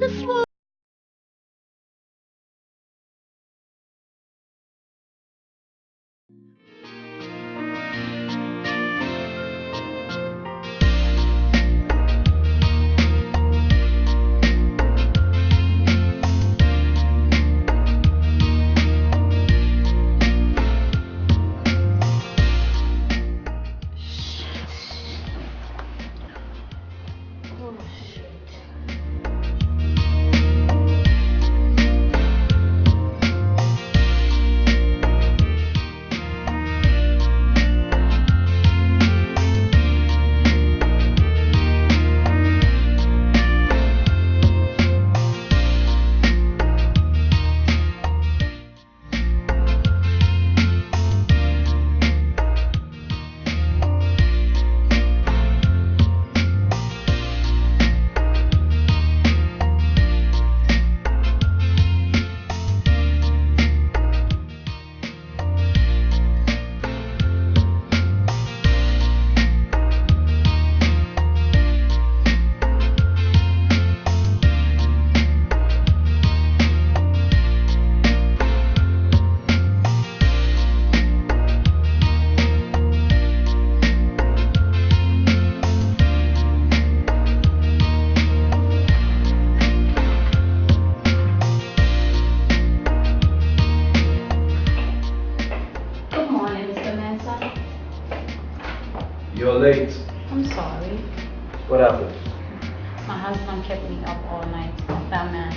This one. You're late. I'm sorry. What happened? My husband kept me up all night. That man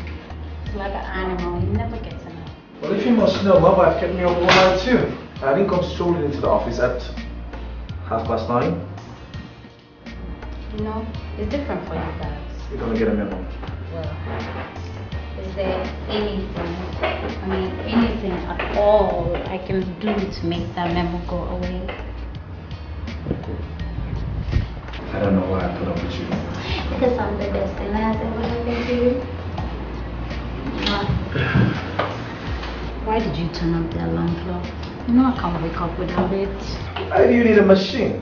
is like an animal. He never gets enough. Well, if you must know, my wife kept me up all night too. I didn't come strolling into the office at 9:30. You know, it's different for you guys. You're gonna get a memo. Well, is there anything at all I can do to make that memo go away? I don't know why I put up with you. Because I'm the best thing that has ever happened to you. Why did you turn up the alarm clock? You know I can't wake up without it. Why do you need a machine?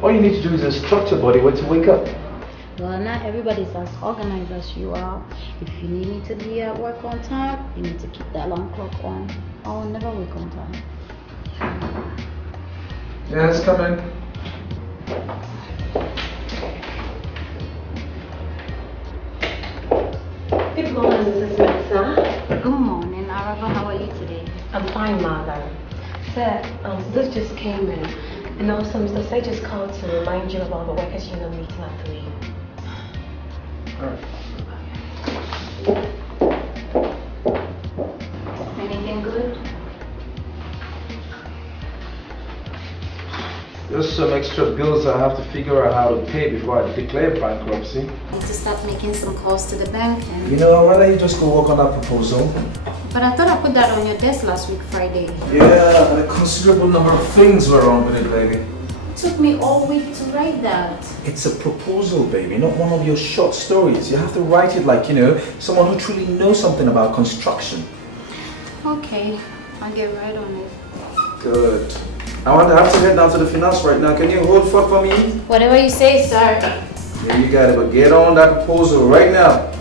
All you need to do is instruct your body when to wake up. Well, not everybody's as organized as you are. If you need me to be at work on time, you need to keep that alarm clock on. I will never wake on time. Yes, come in. Good morning, Mrs. Mensah. Good morning, Arava. How are you today? I'm fine, Mother. Sir, this just came in. And also, Mr. Say just called to remind you about the workers' union meeting at 3. Alright. Anything good? There's some extra bills I have to figure out how to pay before I declare bankruptcy. I need to start making some calls to the bank then. You know, I'd rather you just go work on that proposal. But I thought I put that on your desk last week, Friday. Yeah, and a considerable number of things were wrong with it, baby. It took me all week to write that. It's a proposal, baby, not one of your short stories. You have to write it like, you know, someone who truly knows something about construction. Okay, I'll get right on it. Good. I have to head down to the finance right now. Can you hold for me? Whatever you say, sir. Yeah, you got it, but get on that proposal right now.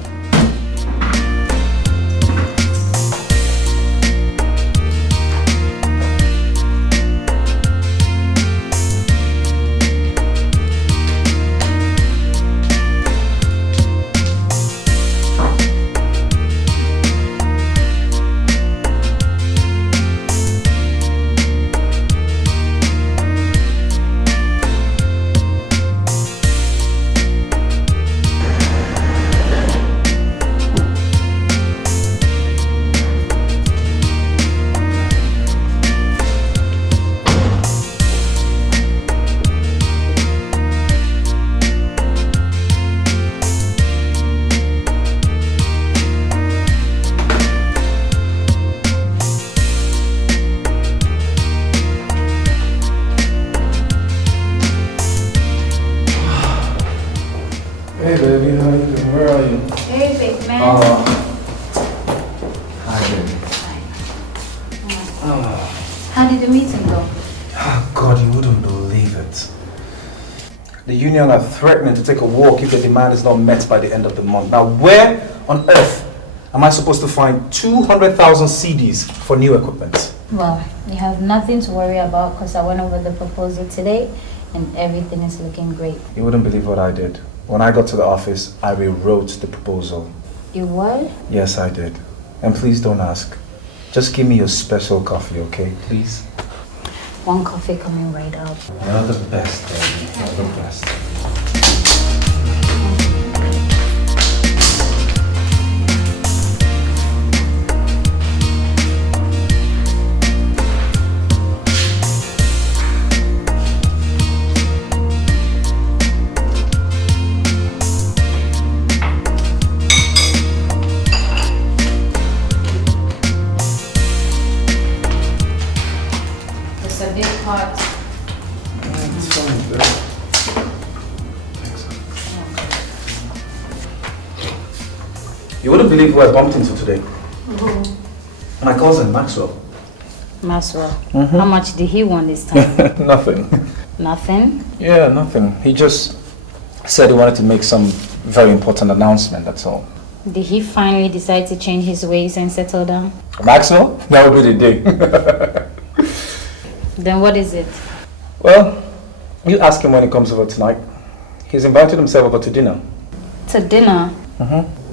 Hey baby, how you doing? Where are you? Hey, big man. Hi baby. How did the meeting go? Oh God, you wouldn't believe it. I The union are threatening to take a walk if the demand is not met by the end of the month. Now, where on earth am I supposed to find 200,000 CDs for new equipment? Well, you have nothing to worry about because I went over the proposal today and everything is looking great. You wouldn't believe what I did. When I got to the office, I rewrote the proposal. You what? Yes, I did. And please don't ask. Just give me your special coffee, okay? Please. One coffee coming right up. You're the best, baby. You're the best. It's a bit hot. It's fine, baby. Thanks. You wouldn't believe who I bumped into today. Mm-hmm. My cousin, Maxwell. Maxwell, how much did he want this time? Nothing. Nothing? Yeah, nothing. He just said he wanted to make some very important announcement, that's all. Did he finally decide to change his ways and settle down? Maxwell? That would be the day. Then what is it? Well, you ask him when he comes over tonight. He's invited himself over to dinner. To dinner?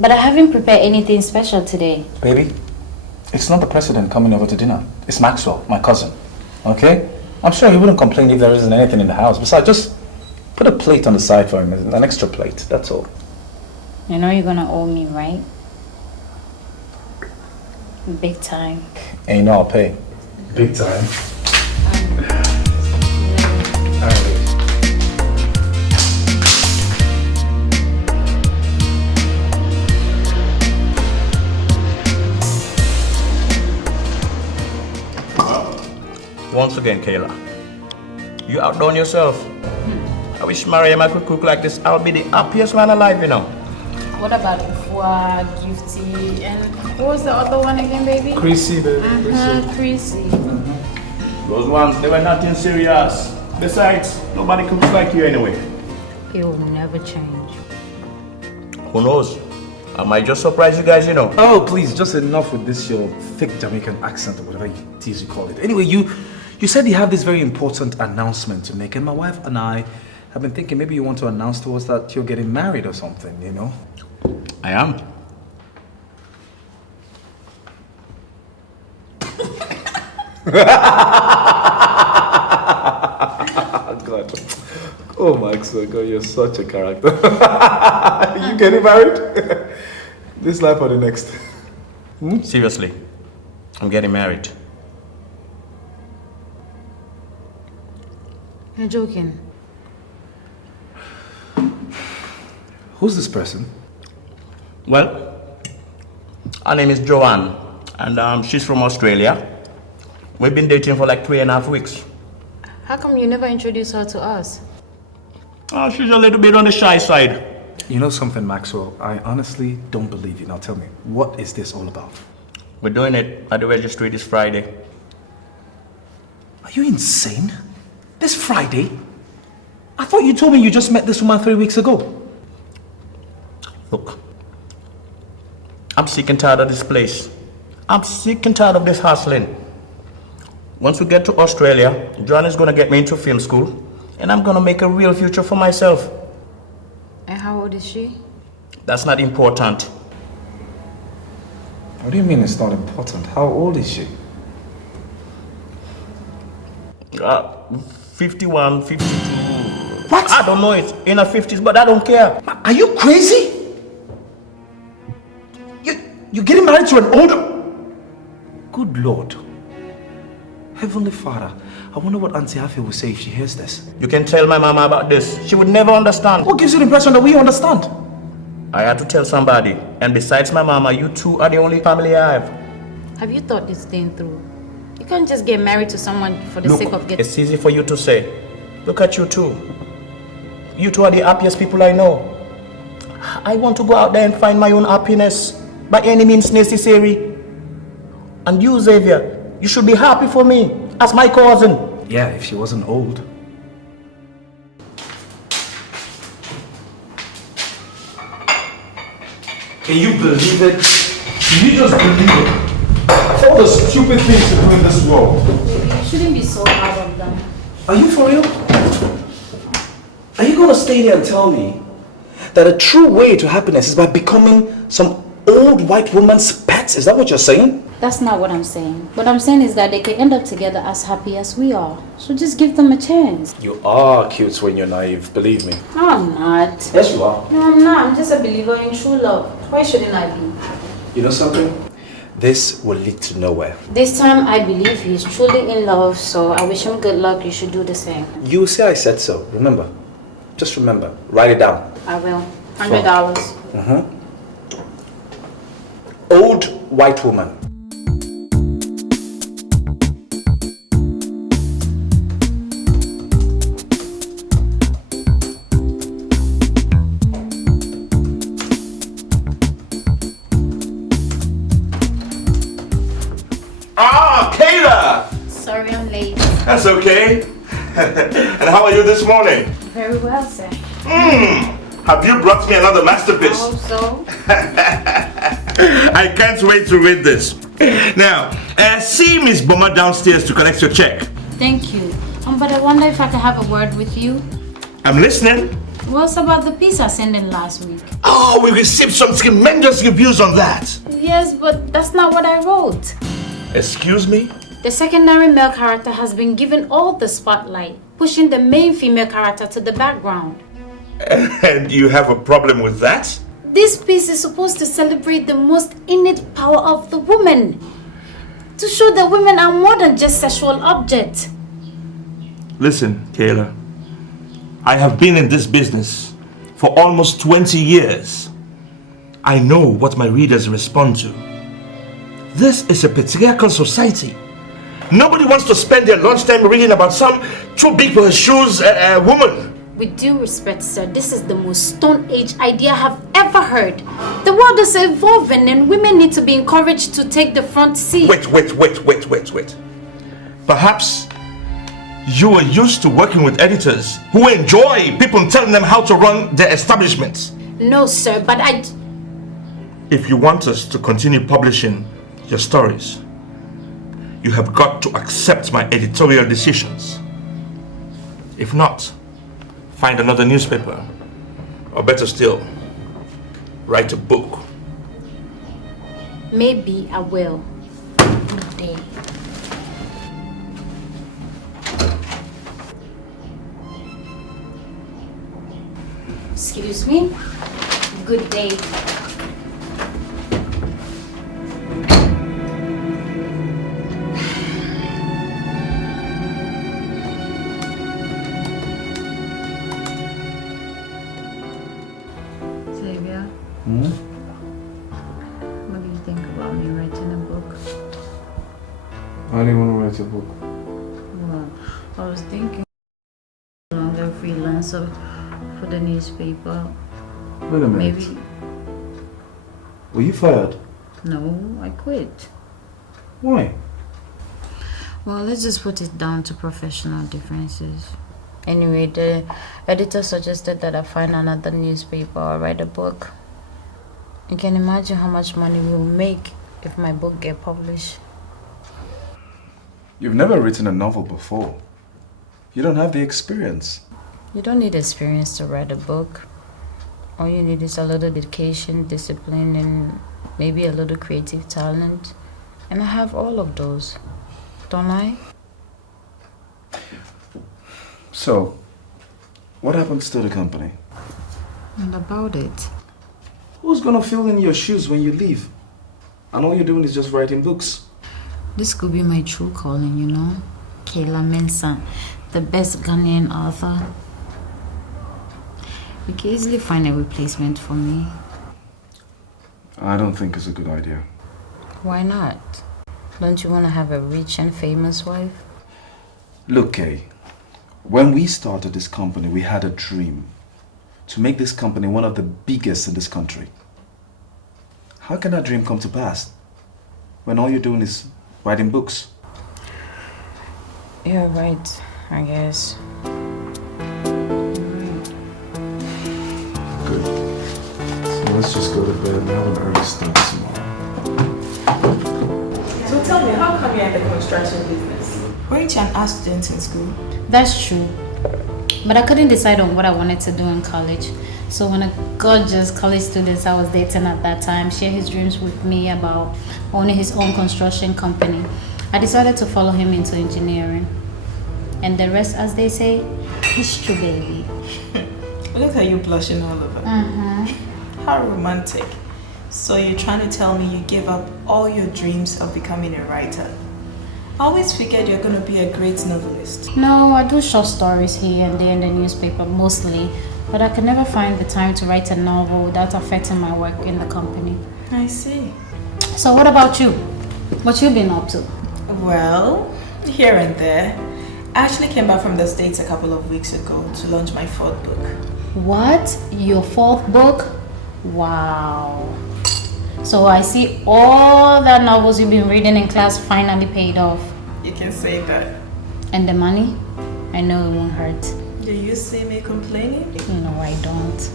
But I haven't prepared anything special today. Baby, it's not the president coming over to dinner. It's Maxwell, my cousin. Okay? I'm sure he wouldn't complain if there isn't anything in the house. Besides, just put a plate on the side for him, an extra plate, that's all. You know you're gonna owe me, right? Big time. And you know I'll pay. Big time. Once again, Kayla, you outdone yourself. I wish Mariam could cook like this. I'll be the happiest man alive, you know. What about Ifua, Gifty, and what was the other one again, baby? Chrissy, baby. Chrissy. Those ones, they were nothing serious. Besides, nobody cooks like you anyway. It will never change. Who knows? I might just surprise you guys, you know. Oh, please, just enough with this your thick Jamaican accent or whatever it is you call it. Anyway, you said you have this very important announcement to make, and my wife and I have been thinking maybe you want to announce to us that you're getting married or something, you know? I am. God. Oh, Maxwell, God, you're such a character. You getting married? This life or the next? Seriously, I'm getting married. You're joking. Who's this person? Well, her name is Joanne, and she's from Australia. We've been dating for like 3.5 weeks. How come you never introduced her to us? Oh, she's a little bit on the shy side. You know something, Maxwell? I honestly don't believe you. Now tell me, what is this all about? We're doing it at the registry this Friday. Are you insane? This Friday? I thought you told me you just met this woman 3 weeks ago. Look, I'm sick and tired of this place. I'm sick and tired of this hustling. Once we get to Australia, John is going to get me into film school, and I'm going to make a real future for myself. And how old is she? That's not important. What do you mean it's not important? How old is she? 51, 52. What? I don't know, it's in her 50s, but I don't care. Are you crazy? You're getting married to an older... Good Lord. Heavenly Father, I wonder what Auntie Afi will say if she hears this. You can tell my mama about this. She would never understand. What gives you the impression that we understand? I had to tell somebody. And besides my mama, you two are the only family I have. Have you thought this thing through? You can't just get married to someone for the Look, sake of getting... it's easy for you to say. Look at you two. You two are the happiest people I know. I want to go out there and find my own happiness by any means necessary. And you, Xavier, you should be happy for me as my cousin. Yeah, if she wasn't old. Can you believe it? Can you just believe it? All the stupid things to do in this world. You shouldn't be so hard on them. Are you for real? Are you gonna stay there and tell me that a true way to happiness is by becoming some old white woman's pet? Is that what you're saying? That's not what I'm saying. What I'm saying is that they can end up together as happy as we are. So just give them a chance. You are cute when you're naive, believe me. No, I'm not. Yes, you are. No, I'm not. I'm just a believer in true love. Why shouldn't I be? You know something? This will lead to nowhere. This time, I believe he's truly in love, so I wish him good luck. You should do the same. You say I said so. Remember. Just remember. Write it down. I will. $100. Old white woman. Ah, Kayla! Sorry, I'm late. That's okay. And how are you this morning? Very well, sir. Have you brought me another masterpiece? I hope so. I can't wait to read this. Now, see Miss Boma downstairs to collect your check. Thank you. But I wonder if I could have a word with you. I'm listening. What's about the piece I sent in last week? Oh, we received some tremendous reviews on that. Yes, but that's not what I wrote. Excuse me? The secondary male character has been given all the spotlight, pushing the main female character to the background. And you have a problem with that? This piece is supposed to celebrate the most innate power of the woman, to show that women are more than just sexual objects. Listen, Kayla. I have been in this business for almost 20 years. I know what my readers respond to. This is a patriarchal society. Nobody wants to spend their lunchtime reading about some too big for her shoes woman. With due respect, sir, this is the most Stone Age idea I have ever heard. The world is evolving and women need to be encouraged to take the front seat. Wait. Perhaps you are used to working with editors who enjoy people telling them how to run their establishments. No, sir, but If you want us to continue publishing your stories, you have got to accept my editorial decisions. If not, find another newspaper. Or better still, write a book. Maybe I will. Good day. Excuse me? Good day. Xavier, what do you think about me writing a book? Why do you want to write a book? Well, I was thinking longer freelancer for the newspaper. Wait a minute. Maybe. Were you fired? No, I quit. Why? Well, let's just put it down to professional differences. Anyway, the editor suggested that I find another newspaper or write a book. You can imagine how much money we'll make if my book get published. You've never written a novel before. You don't have the experience. You don't need experience to write a book. All you need is a little dedication, discipline, and maybe a little creative talent. And I have all of those, don't I? So, what happens to the company? And about it. Who's gonna fill in your shoes when you leave? And all you're doing is just writing books. This could be my true calling, you know? Kayla Mensah, the best Ghanaian author. You can easily find a replacement for me. I don't think it's a good idea. Why not? Don't you want to have a rich and famous wife? Look, Kay. When we started this company, we had a dream to make this company one of the biggest in this country. How can that dream come to pass when all you're doing is writing books? You're right, I guess. Good. So let's let's just go to bed and have an early start tomorrow. So tell me, how come you're in the construction business? Weren't you an art student in school? That's true. But I couldn't decide on what I wanted to do in college. So when a gorgeous college student I was dating at that time shared his dreams with me about owning his own construction company, I decided to follow him into engineering. And the rest, as they say, history, baby. Look at you blushing all over. How romantic. So you're trying to tell me you gave up all your dreams of becoming a writer? I always figured you're going to be a great novelist. No, I do short stories here and there in the newspaper mostly, but I could never find the time to write a novel without affecting my work in the company. I see. So what about you? What you been up to? Well, here and there. I actually came back from the States a couple of weeks ago to launch my 4th book. What? Your 4th book? Wow. So I see all the novels you've been reading in class finally paid off. You can say that. And the money? I know it won't hurt. Do you see me complaining? No, I don't.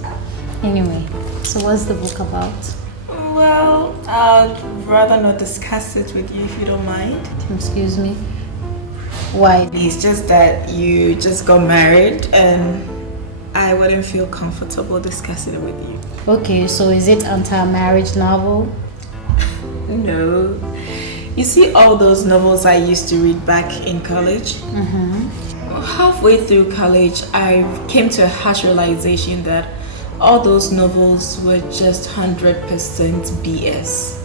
Anyway, so what's the book about? Well, I'd rather not discuss it with you if you don't mind. Excuse me? Why? It's just that you just got married and I wouldn't feel comfortable discussing it with you. Okay, so is it anti-marriage novel? No. You see all those novels I used to read back in college? Halfway through college, I came to a harsh realization that all those novels were just 100% BS.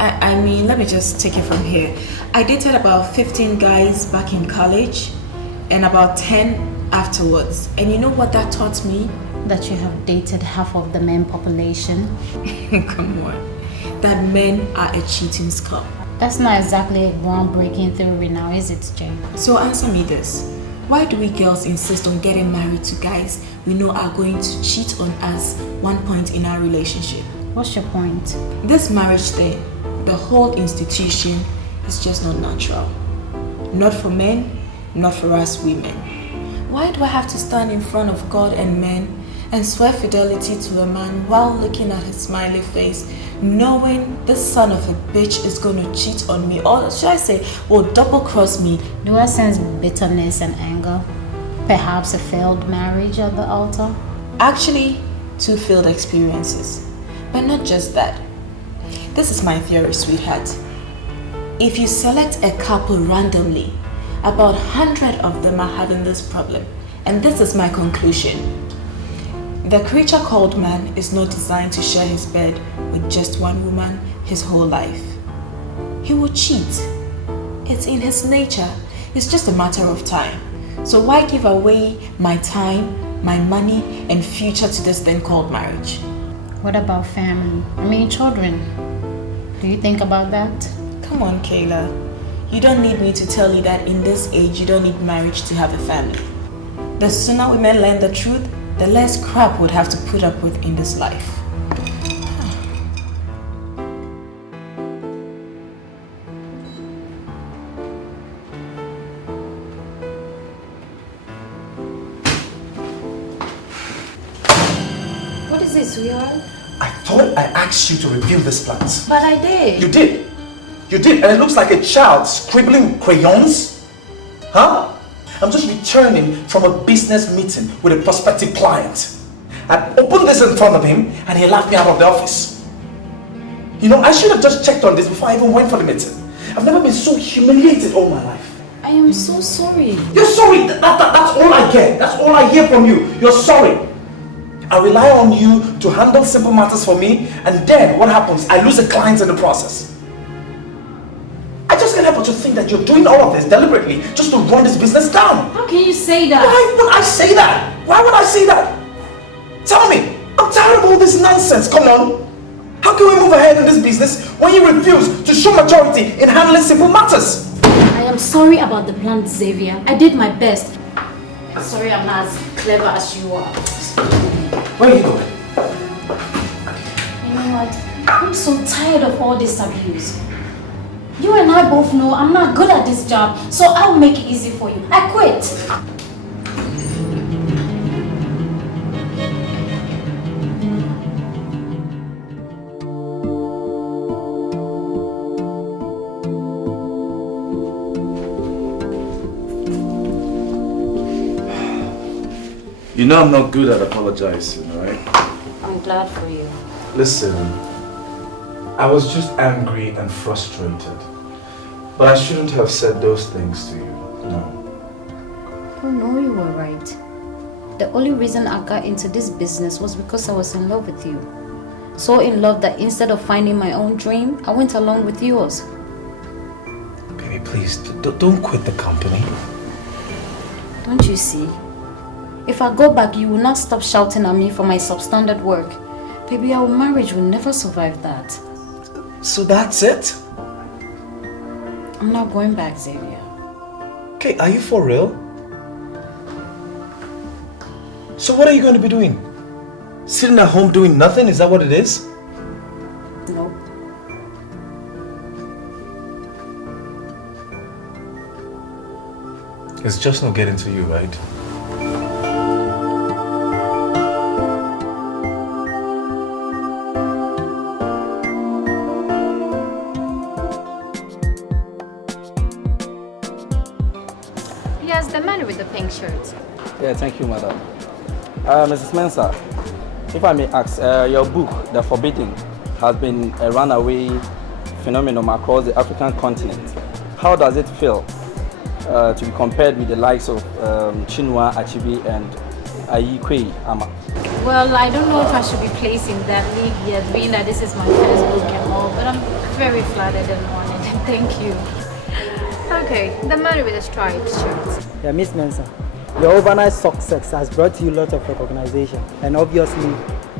I mean, let me just take it from here. I dated about 15 guys back in college and about 10 afterwards. And you know what that taught me? That you have dated half of the men population. Come on. That men are a cheating scum. That's not exactly a groundbreaking theory now, is it, Jay? So answer me this. Why do we girls insist on getting married to guys we know are going to cheat on us one point in our relationship? What's your point? This marriage thing, the whole institution, is just not natural. Not for men, not for us women. Why do I have to stand in front of God and men and swear fidelity to a man while looking at his smiley face, knowing this son of a bitch is going to cheat on me, or should I say, will double cross me? Do I sense bitterness and anger? Perhaps a failed marriage at the altar? Actually, 2 failed experiences. But not just that. This is my theory, sweetheart. If you select a couple randomly, about 100 of them are having this problem. And this is my conclusion. The creature called man is not designed to share his bed with just one woman his whole life. He will cheat. It's in his nature. It's just a matter of time. So why give away my time, my money, and future to this thing called marriage? What about family? I mean, children. Do you think about that? Come on, Kayla. You don't need me to tell you that in this age you don't need marriage to have a family. The sooner women learn the truth, the less crap we'd have to put up with in this life. What is this, sweetheart? I thought I asked you to reveal this plant. But I did. You did. You did, and it looks like a child scribbling with crayons. Huh? I'm just returning from a business meeting with a prospective client. I opened this in front of him and he laughed me out of the office. You know, I should have just checked on this before I even went for the meeting. I've never been so humiliated all my life. I am so sorry. You're sorry. That's all I get. That's all I hear from you. You're sorry. I rely on you to handle simple matters for me, and then what happens? I lose a client in the process. I just can't help but to think that you're doing all of this deliberately just to run this business down. How can you say that? Why would I say that? Why would I say that? Tell me. I'm tired of all this nonsense. Come on. How can we move ahead in this business when you refuse to show maturity in handling simple matters? I am sorry about the plant, Xavier. I did my best. Sorry I'm not as clever as you are. Where are you going? You know what? I'm so tired of all this abuse. You and I both know I'm not good at this job, so I'll make it easy for you. I quit. You know I'm not good at apologizing, right? I'm glad for you. Listen, I was just angry and frustrated. But I shouldn't have said those things to you, no. Oh no, you were right. The only reason I got into this business was because I was in love with you. So in love that instead of finding my own dream, I went along with yours. Baby, please, don't quit the company. Don't you see? If I go back, you will not stop shouting at me for my substandard work. Baby, our marriage will never survive that. So that's it? I'm not going back, Xavier. Okay, are you for real? So what are you going to be doing? Sitting at home doing nothing? Is that what it is? Nope. It's just not getting to you, right? Yes, the man with the pink shirt. Yeah, thank you, madam. Mrs. Mensah, if I may ask, your book, The Forbidden, has been a runaway phenomenon across the African continent. How does it feel to be compared with the likes of Chinua Achebe and Ayikwe Ama? Well, I don't know if I should be placed in that league yet, being that this is my first book and all, but I'm very flattered and honored. Thank you. Okay, the man with the striped shirt. Yeah, Miss Mensah, your overnight success has brought you a lot of recognition and obviously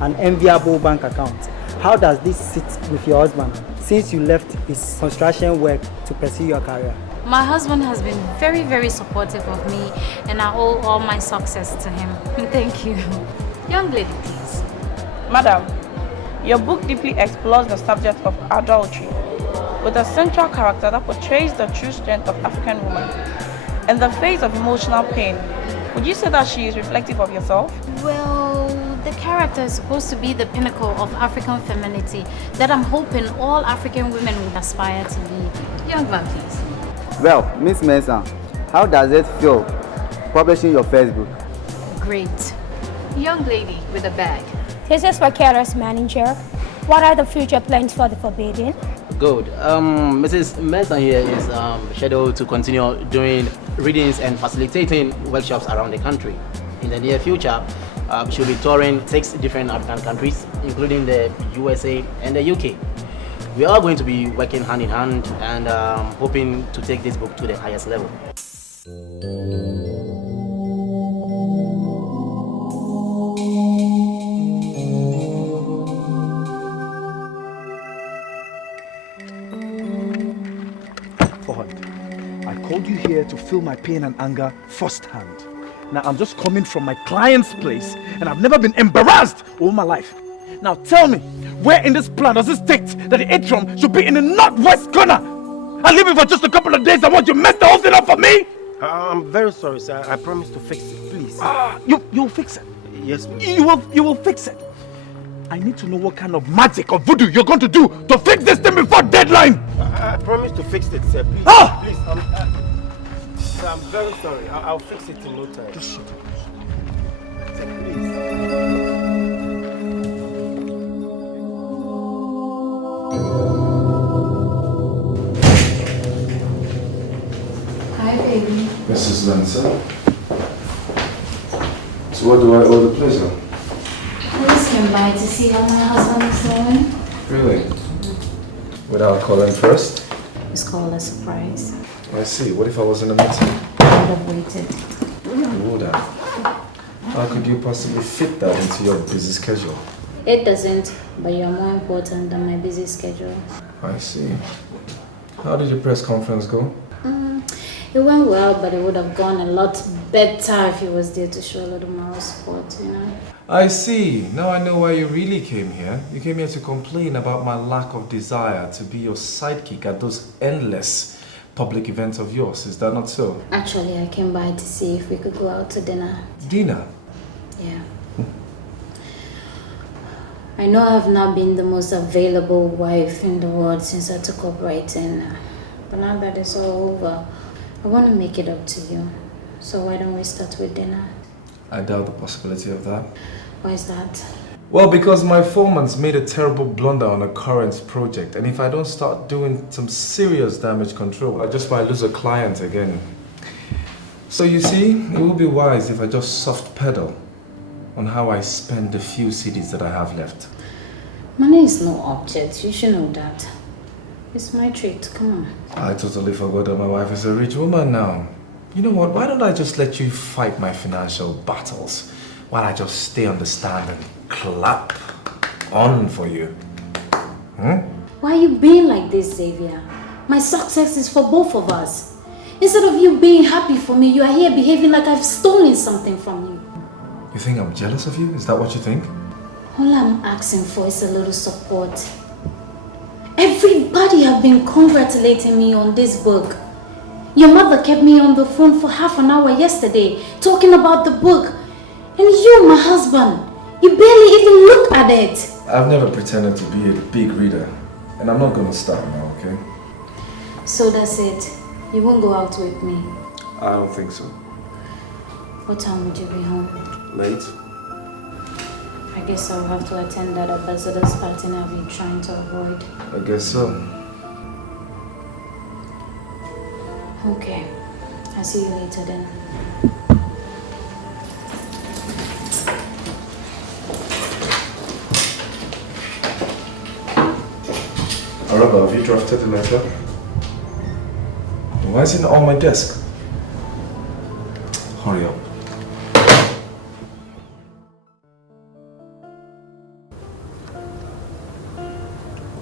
an enviable bank account. How does this sit with your husband since you left his construction work to pursue your career? My husband has been very, very supportive of me, and I owe all my success to him. Thank you. Young lady, please. Madam, your book deeply explores the subject of adultery with a central character that portrays the true strength of African women. In the face of emotional pain, would you say that she is reflective of yourself? Well, the character is supposed to be the pinnacle of African femininity that I'm hoping all African women will aspire to be. Young man, please. Well, Miss Mensah, how does it feel publishing your first book? Great. Young lady with a bag. This is for Kara's manager. What are the future plans for The Forbidden? Good. Mrs. Mensah here is scheduled to continue doing readings and facilitating workshops around the country. In the near future, she'll be touring 6 different African countries, including the USA and the UK. We are going to be working hand in hand and hoping to take this book to the highest level. I called you here to feel my pain and anger firsthand. Now I'm just coming from my client's place and I've never been embarrassed all my life. Now tell me, where in this plan does it state that the atrium should be in the northwest corner? I leave it for just a couple of days. I want you to mess the whole thing up for me. I'm very sorry, sir. I promise to fix it, please. You'll fix it. Yes, you will fix it. I need to know what kind of magic or voodoo you're going to do to fix this thing before deadline. I promise to fix it, sir. Please, please. Sir, I'm very sorry. I'll fix it in no time. Just shut up. Please. Hi, baby. Mrs. Mensah. So what do I owe the pleasure? I just came by to see how my husband is doing. Really? Without calling first? It's called a surprise. I see. What if I was in a meeting? I would have waited. You would have. How could you possibly fit that into your busy schedule? It doesn't, but you're more important than my busy schedule. I see. How did your press conference go? It went well, but it would have gone a lot better if he was there to show a little moral support, you know? I see. Now I know why you really came here. You came here to complain about my lack of desire to be your sidekick at those endless public events of yours. Is that not so? Actually, I came by to see if we could go out to dinner. Dinner? Yeah. I know I have not been the most available wife in the world since I took up writing. But now that it's all over, I want to make it up to you. So why don't we start with dinner? I doubt the possibility of that. Why is that? Well, because my foreman's made a terrible blunder on a current project, and if I don't start doing some serious damage control, I just might lose a client again. So you see, it would be wise if I just soft pedal on how I spend the few CDs that I have left. Money is no object. You should know that. It's my treat. Come on. I totally forgot that my wife is a rich woman now. You know what? Why don't I just let you fight my financial battles while I just stay on the stand and clap on for you? Why are you being like this, Xavier? My success is for both of us. Instead of you being happy for me, you are here behaving like I've stolen something from you. You think I'm jealous of you? Is that what you think? All I'm asking for is a little support. Everybody have been congratulating me on this book. Your mother kept me on the phone for half an hour yesterday talking about the book. And you, my husband, you barely even look at it. I've never pretended to be a big reader, and I'm not going to start now, okay? So that's it. You won't go out with me. I don't think so. What time would you be home? Late? I guess I'll have to attend that ambassador's party I've been trying to avoid. I guess so. Okay. I'll see you later then. Araba, have you drafted the letter? Why is it on my desk? Hurry up.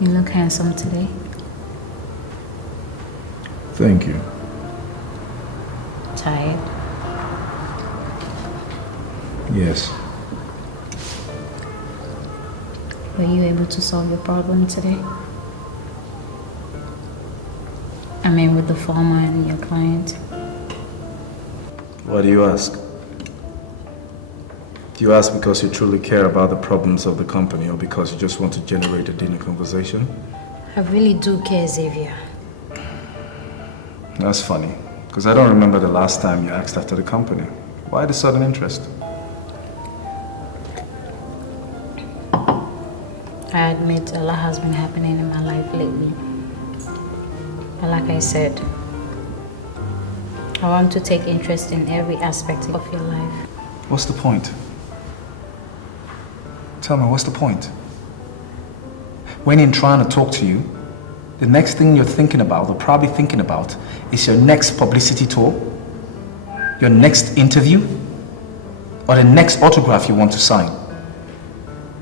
You look handsome today. Thank you. Tired? Yes. Were you able to solve your problem today? I mean, with the farmer and your client. Why do you ask? Do you ask because you truly care about the problems of the company or because you just want to generate a dinner conversation? I really do care, Xavier. That's funny, because I don't remember the last time you asked after the company. Why the sudden interest? I admit a lot has been happening in my life lately. But like I said, I want to take interest in every aspect of your life. What's the point? Tell me, what's the point? When in trying to talk to you, the next thing you're thinking about, or probably thinking about, is your next publicity tour, your next interview, or the next autograph you want to sign.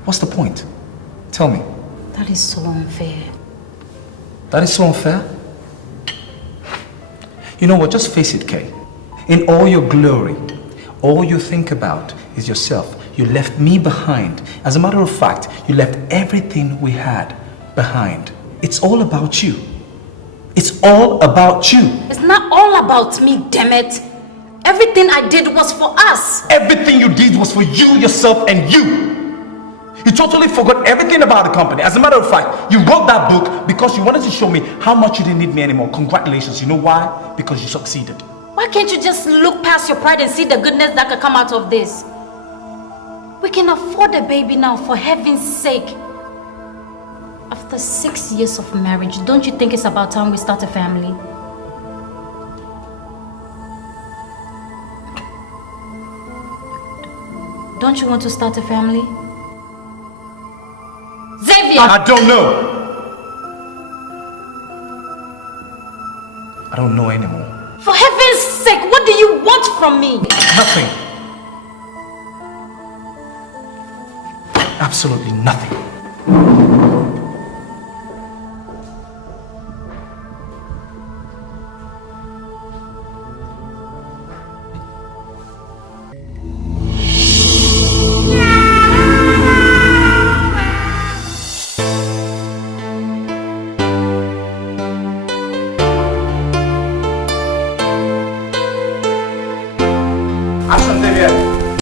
What's the point? Tell me. That is so unfair. That is so unfair? You know what, just face it, Kay. In all your glory, all you think about is yourself. You left me behind. As a matter of fact, you left everything we had behind. It's all about you. It's all about you. It's not all about me, damn it. Everything I did was for us. Everything you did was for you, yourself, and you. You totally forgot everything about the company. As a matter of fact, you wrote that book because you wanted to show me how much you didn't need me anymore. Congratulations. You know why? Because you succeeded. Why can't you just look past your pride and see the goodness that could come out of this? We can afford a baby now, for heaven's sake. After 6 years of marriage, don't you think it's about time we start a family? Don't you want to start a family? Xavier! I don't know. I don't know anymore. For heaven's sake, what do you want from me? Nothing. Absolutely nothing.